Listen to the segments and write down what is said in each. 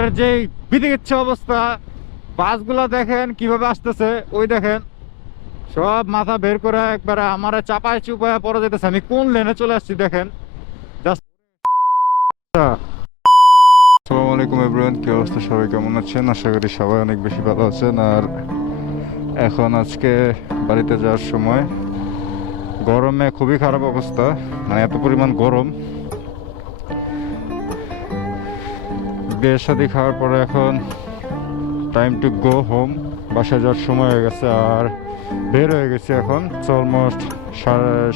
রোডের যে বিদিকিচ্ছা অবস্থা, বাসগুলা দেখেন কিভাবে আসতেছে, ওই দেখেন সব মাথা বের করে একবারে আমার চাপায় চুপায় পড়ে যেতেছে। আমি কোন লেনে চলে আসছি দেখেন জাস্ট। আসসালামু আলাইকুম এভরিওয়ান, কি অবস্থা? সবাই কেমন আছেন? আশা করি সবাই অনেক বেশি ভালো আছেন। আর এখন আজকে বাড়িতে যাওয়ার সময় গরমে খুবই খারাপ অবস্থা, মানে এত পরিমাণ গরম। বিয়ে শাদী খাওয়ার পরে এখন টাইম টু গো হোম, বাসায় যাওয়ার সময় হয়ে গেছে। আর বের হয়ে গেছি এখন অলমোস্ট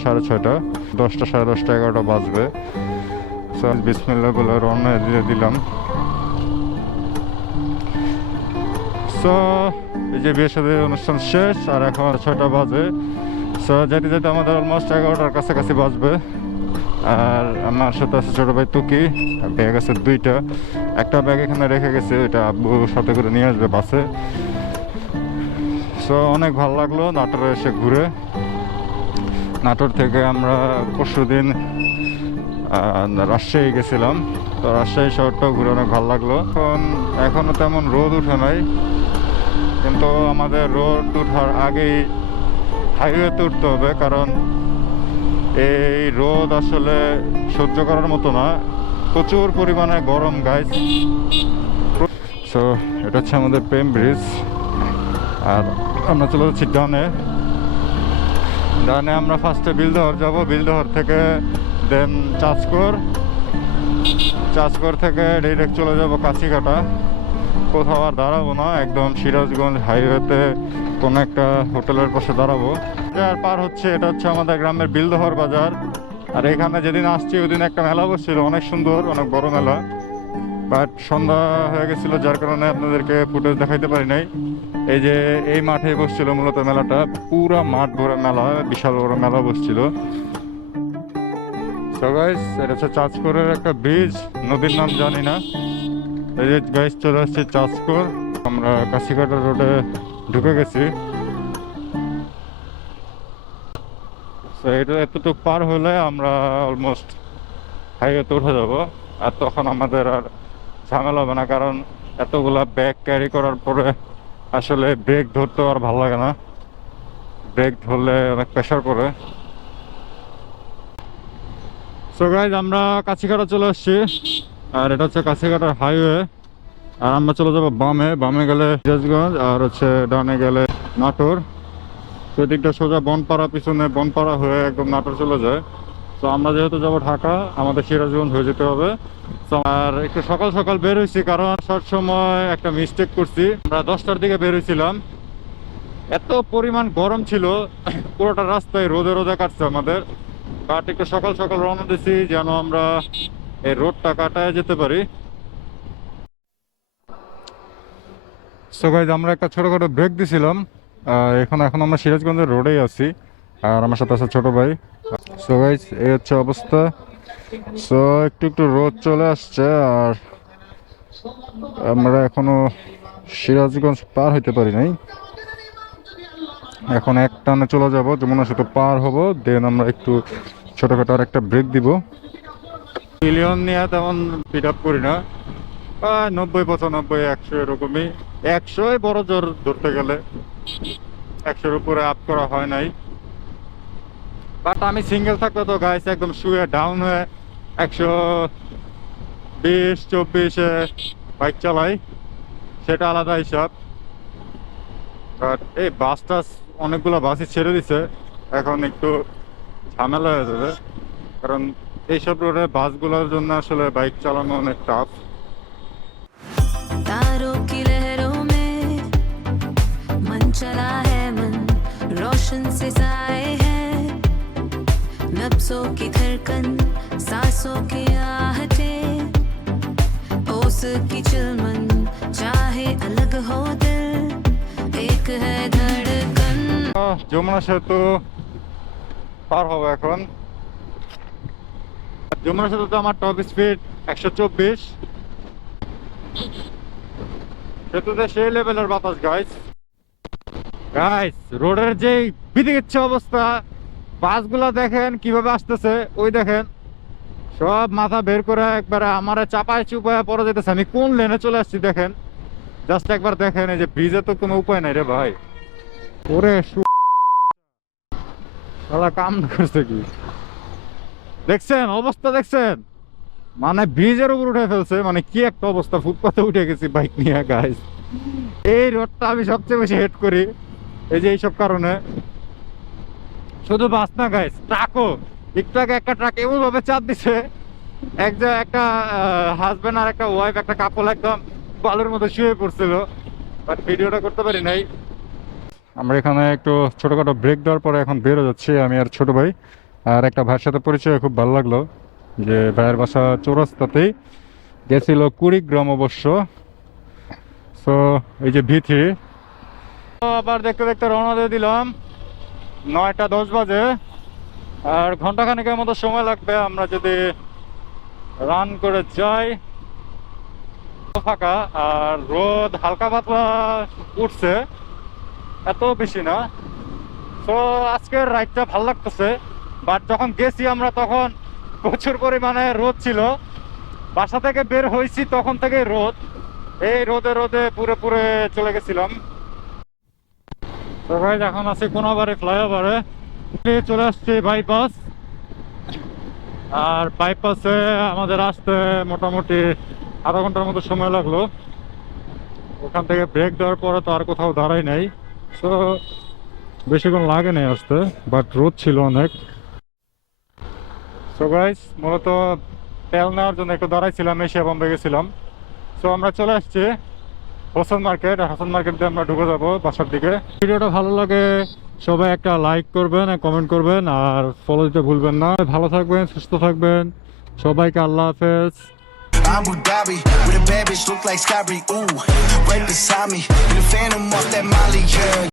সাড়ে ছয়টা, 10টা, সাড়ে 10টা, 11টা বাজবে। সো বিসমিল্লাহ বলে রওনা দিয়ে দিলাম। সো এই যে বিয়ের সাথে অনুষ্ঠান শেষ, আর এখন 6টা বাজে। সো যেতে যেতে আমাদের অলমোস্ট 11টার কাছাকাছি বাজবে। আর আমার সাথে আছে ছোটো ভাই তুকি, ব্যাগ আছে 2টা। একটা ব্যাগ এখানে রেখে গেছে, ওইটা আব্বু সাথে করে নিয়ে আসবে বাসে। সো অনেক ভালো লাগলো নাটোরে এসে ঘুরে। নাটোর থেকে আমরা পরশুদিন রাজশাহী গেছিলাম, তো রাজশাহী শহরটাও ঘুরে অনেক ভালো লাগলো। এখনও তেমন রোদ উঠে নাই, কিন্তু আমাদের রোদ উঠার আগেই হাইওয়েতে উঠতে হবে, কারণ এই রোদ আসলে সহ্য করার মতো না, প্রচুর পরিমাণে গরম গাইস। সো এটা হচ্ছে আমাদের প্রেম ব্রিজ, আর আমরা চলে যাচ্ছি ডানে। ডানে আমরা ফার্স্টে বিলদহর যাব, বিলদহর থেকে দেন চাঁচকর থেকে ডিরেক্ট চলে যাব কাছিকাটা। কোথাও আর দাঁড়াবো না, একদম সিরাজগঞ্জ হাইওয়েতে কোনো একটা হোটেলের পাশে দাঁড়াবো। আর পার হচ্ছে, এটা হচ্ছে আমাদের গ্রামের বিলদহর বাজার। আর এখানে যেদিন আসছি ওই দিন একটা মেলা বসছিল, অনেক সুন্দর, অনেক বড় মেলা। বাট সন্ধ্যা হয়ে গেছিলো, যার কারণে আপনাদেরকে ফুটেজ দেখাইতে পারি নাই। এই যে এই মাঠে বসছিল মূলত মেলাটা, পুরা মাঠ ভরে মেলা, বিশাল বড় মেলা বসছিল। সো গাইস, এটা হচ্ছে চাঁচকরের একটা ব্রিজ, নদীর নাম জানি না। এই যে গাইস চলে আসছে চাঁচকর, আমরা কাছিকাটা রোডে ঢুকে গেছি। তো এটা এতটুকু পার হলে আমরা অলমোস্ট হাইওয়েতে উঠে যাবো। আর তখন আমাদের আর ঝামেলা হবে না, কারণ এতগুলা ব্যাগ ক্যারি করার পরে আসলে ব্রেক ধরতে আর ভালো লাগে না, ব্রেক ধরলে অনেক প্রেশার পড়ে। সো গাইজ, আমরা কাছিকাটা চলে আসছি, আর এটা হচ্ছে কাছিকাটার হাইওয়ে। আর আমরা চলে যাবো বামে, বামে গেলে সিরাজগঞ্জ, আর হচ্ছে ডানে গেলে নাটোর। সেদিকটা সোজা বনপাড়া, পিছনে বনপাড়া হয়ে একদম নাটোর চলে যায়। তো আমরা যেহেতু যাবো ঢাকা, আমাদের সিরাজগঞ্জ হয়ে যেতে হবে। আর একটু সকাল সকাল বের হয়েছি, কারণ সব সময় একটা মিস্টেক করছি। আমরা 10টার দিকে বের হয়েছিলাম, এত পরিমাণ গরম ছিল, পুরোটা রাস্তায় রোদে রোদে কাটছে আমাদের। বাট একটু সকাল সকাল রওনা দিছি, যেন আমরা এই রোডটা কাটায় যেতে পারি। সো গাইজ, আমরা একটা ছোটখাটো ব্রেক দিছিলাম। এখন আমরা সিরাজগঞ্জের রোডেই আছি, আর আমার সাথে আছে ছোট ভাই। সো গাইজ, এই হচ্ছে অবস্থা। সো একটু একটু রোদ চলে আসছে, আর আমরা এখনো সিরাজগঞ্জ পার হইতে পারি নাই। এখন এক টানে চলে যাবো, যমুনা সেতু পার হবো, দেন আমরা একটু ছোটখাটো আর একটা ব্রেক দিব। মিলিয়ন নিয়ে তেমন পিক আপ করি না, 90, 95, 100 এরকমই। 100 বড় জোর ধরতে গেলে, 100-র উপরে আপ করা হয় নাই। বাট আমি সিঙ্গেল থাকলে তো গাইস একদম শুয়ে ডাউন হয়ে 120-24-এ বাইক চালাই, সেটা আলাদা হিসাব। বাট এই বাস টাস অনেকগুলো বাসই ছেড়ে দিছে, এখন একটু ঝামেলা হয়ে যাবে, কারণ এইসব রোডে বাসগুলোর জন্য আসলে বাইক চালানো অনেক টাফ। तारों की लहरों में मन चला है, मन रोशन से साए हैं, नब्जों की धड़कन, सांसों की आहटें, ओस की चिलमन, चाहे अलग हो दिल, एक है धड़कन। যমুনা সেতু পার হবো এখন। যমুনা সেতুতে আমার টপ স্পিড 124। সেতুতে সেই লেভেলের বাতাস গাইস। রোডের যে বিদিকিচ্ছা অবস্থা, বাসগুলা দেখেন কিভাবে আসতেছে, ওই দেখেন সব মাথা বের করে একবারে আমার চাপায় চুপায় পড়ে যেতেছে। আমি কোন লেনে চলে আসছি দেখেন, জাস্ট একবার দেখেন। এই যে ব্রিজে তো কোনো উপায় নাই রে ভাই। ওরে শালা কাম করছে কি দেখছেন, অবস্থা দেখছেন? মানে ব্রিজের উপর উঠে ফেলছে, মানে কি একটা অবস্থা। ফুটপাতে উঠে গেছি বাইক নিয়ে গাইস। এই রোডটা আমি সবচেয়ে বেশি হেট করি এই যে এইসব কারণে। শুধু বাস না গাইস, ট্রাকও। একটু আগে একটা ট্রাক এমন ভাবে চাপ দিছে, একটা হাজবেন্ড আর একটা ওয়াইফ, একটা কাপল একদম বালুর মধ্যে শুয়ে পড়ছিল, বাট ভিডিওটা করতে পারি নাই। আমরা এখানে একটু ছোটখাটো ব্রেক দেওয়ার পরে এখন বেরো যাচ্ছি, আমি আর ছোট ভাই। আর একটা ভাইয়ের সাথে পরিচয়, খুব ভালো লাগলো। যে ভাইয়ের বাসা চৌরাস্তাতেই, গেছিল কুড়িগ্রাম অবশ্য। সো এই যে V3 আবার দেখতে দেখতে রওনা দিয়ে দিলাম। 9:10 বাজে, আর ঘন্টাখানেকের মতো সময় লাগবে আমরা যদি রান করে যাই। ফাঁকা, আর রোদ হালকা পাতলা উঠছে, এত বেশি না। তো আজকের রাইডটা ভালো লাগতেছে। বাট যখন গেছি আমরা তখন প্রচুর পরিমাণে রোদ ছিল। বাসা থেকে বের হয়েছি তখন থেকে রোদ, এই রোদে রোদে পুরে পুরে চলে গেছিলাম। তো ভাই এখন আছি কোনাবাড়ি ফ্লাইওভারে, চলে আসছি বাইপাস। আর বাইপাসে আমাদের আসতে মোটামুটি আধা ঘন্টার মতো সময় লাগলো। ওখান থেকে ব্রেক দেওয়ার পরে তো আর কোথাও দাঁড়াই নাই, সো বেশিক্ষণ লাগে নাই আসতে, বাট রোদ ছিল অনেক। সো গাইস, মূলত তেল নেওয়ার জন্য একটু দাঁড়াইছিলাম, এশিয়া বোম্বে গেছিলাম। সো আমরা চলে আসছি হাসান মার্কেট। হাসান মার্কেট দিয়ে আমরা ঢুকে যাবো বাসার দিকে। ভিডিওটা ভালো লাগে সবাই একটা লাইক করবেন, কমেন্ট করবেন, আর ফলো দিতে ভুলবেন না। ভালো থাকবেন, সুস্থ থাকবেন, সবাইকে আল্লাহ হাফেজ। Abu Dhabi, with a bad bitch look like Scary, ooh, right beside me, in the phantom off that Molly, yeah.